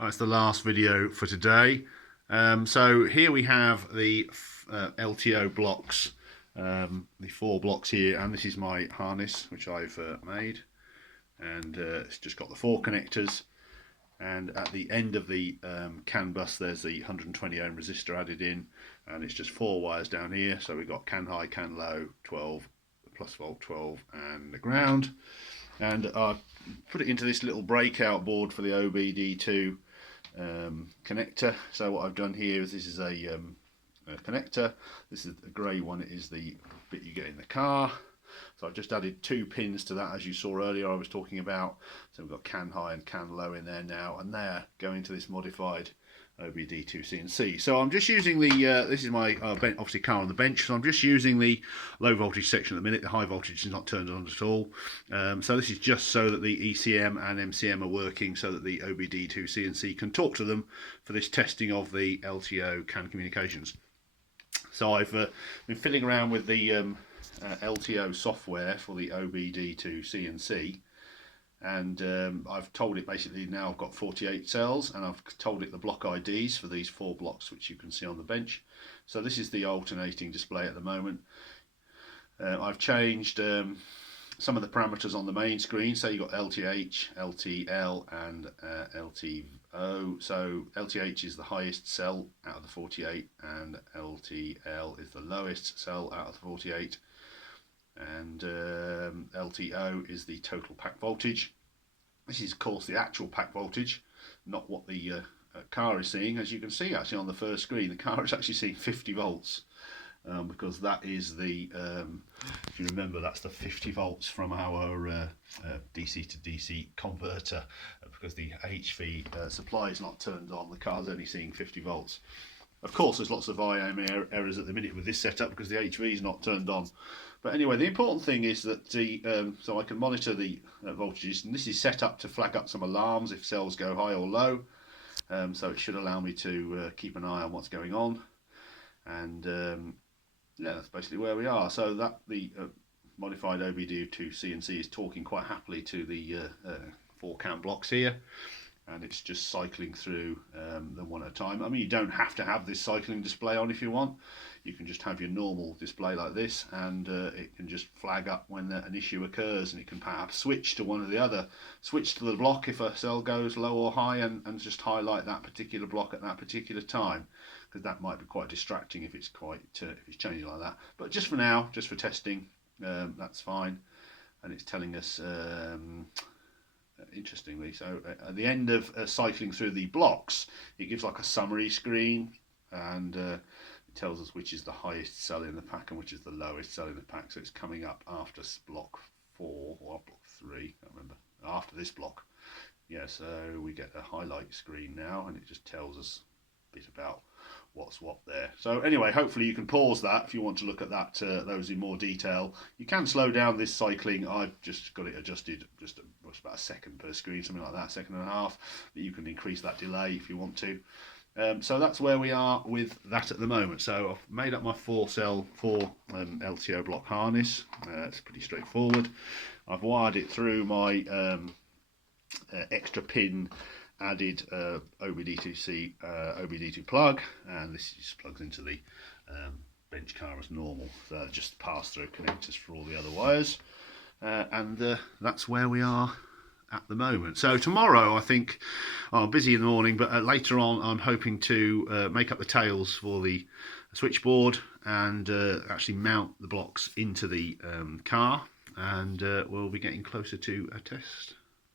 That's the last video for today. So here we have the LTO blocks, the 4 blocks here, and this is my harness which I've made, and it's just got the 4 connectors, and at the end of the CAN bus there's the 120 ohm resistor added in, and it's just 4 wires down here. So we've got CAN high, CAN low, 12, plus volt 12, and the ground. And I put it into this little breakout board for the OBD2 connector. So what I've done here is, this is a connector. This is the grey one. It is the bit you get in the car. So I've just added 2 pins to that, as you saw earlier I was talking about. So we've got CAN high and CAN low in there now, and they're going to this modified OBDIIC&C. So I'm just using the, this is my obviously car on the bench, so I'm just using the low voltage section at the minute. The high voltage is not turned on at all. So this is just so that the ECM and MCM are working, so that the OBDIIC&C can talk to them for this testing of the LTO CAN communications. So I've been fiddling around with the LTO software for the OBDIIC&C, and I've told it basically now I've got 48 cells, and I've told it the block IDs for these 4 blocks which you can see on the bench. So this is the alternating display at the moment. I've changed some of the parameters on the main screen. So you've got LTH, LTL and LTO. So LTH is the highest cell out of the 48, and LTL is the lowest cell out of the 48, and LTO is the total pack voltage. This is of course the actual pack voltage, not what the car is seeing. As you can see actually on the first screen, the car is actually seeing 50 volts, because that is the, if you remember, that's the 50 volts from our DC to DC converter, because the HV supply is not turned on. The car's only seeing 50 volts. Of course there's lots of IM errors at the minute with this setup because the HV is not turned on. But anyway, the important thing is that the so I can monitor the voltages, and this is set up to flag up some alarms if cells go high or low. So it should allow me to keep an eye on what's going on, and yeah, that's basically where we are. So that the modified OBDIIC&C is talking quite happily to the 4 CAN blocks here, and it's just cycling through them one at a time. I mean, you don't have to have this cycling display on if you want. You can just have your normal display like this, and it can just flag up when an issue occurs, and it can perhaps switch to one or the other. Switch to the block if a cell goes low or high, and just highlight that particular block at that particular time, because that might be quite distracting if it's quite if it's changing like that. But just for now, just for testing, that's fine. And it's telling us interestingly, so at the end of cycling through the blocks, it gives like a summary screen, and it tells us which is the highest cell in the pack and which is the lowest cell in the pack. So it's coming up after block 4 or block 3, I can't remember, after this block. Yeah, so we get a highlight screen now, and it just tells us a bit about what's what there. So anyway, hopefully you can pause that if you want to look at that, those in more detail. You can slow down this cycling. I've just got it adjusted just about a second per screen, something like that, second and a half. But you can increase that delay if you want to. So that's where we are with that at the moment. So I've made up my 4 LTO block harness. It's pretty straightforward. I've wired it through my extra pin added OBD2C OBD2 plug, and this just plugs into the bench car as normal. So just pass through connectors for all the other wires, and that's where we are at the moment. So tomorrow, I think I'm busy in the morning, but later on I'm hoping to make up the tails for the switchboard, and actually mount the blocks into the car, and we'll be getting closer to a test.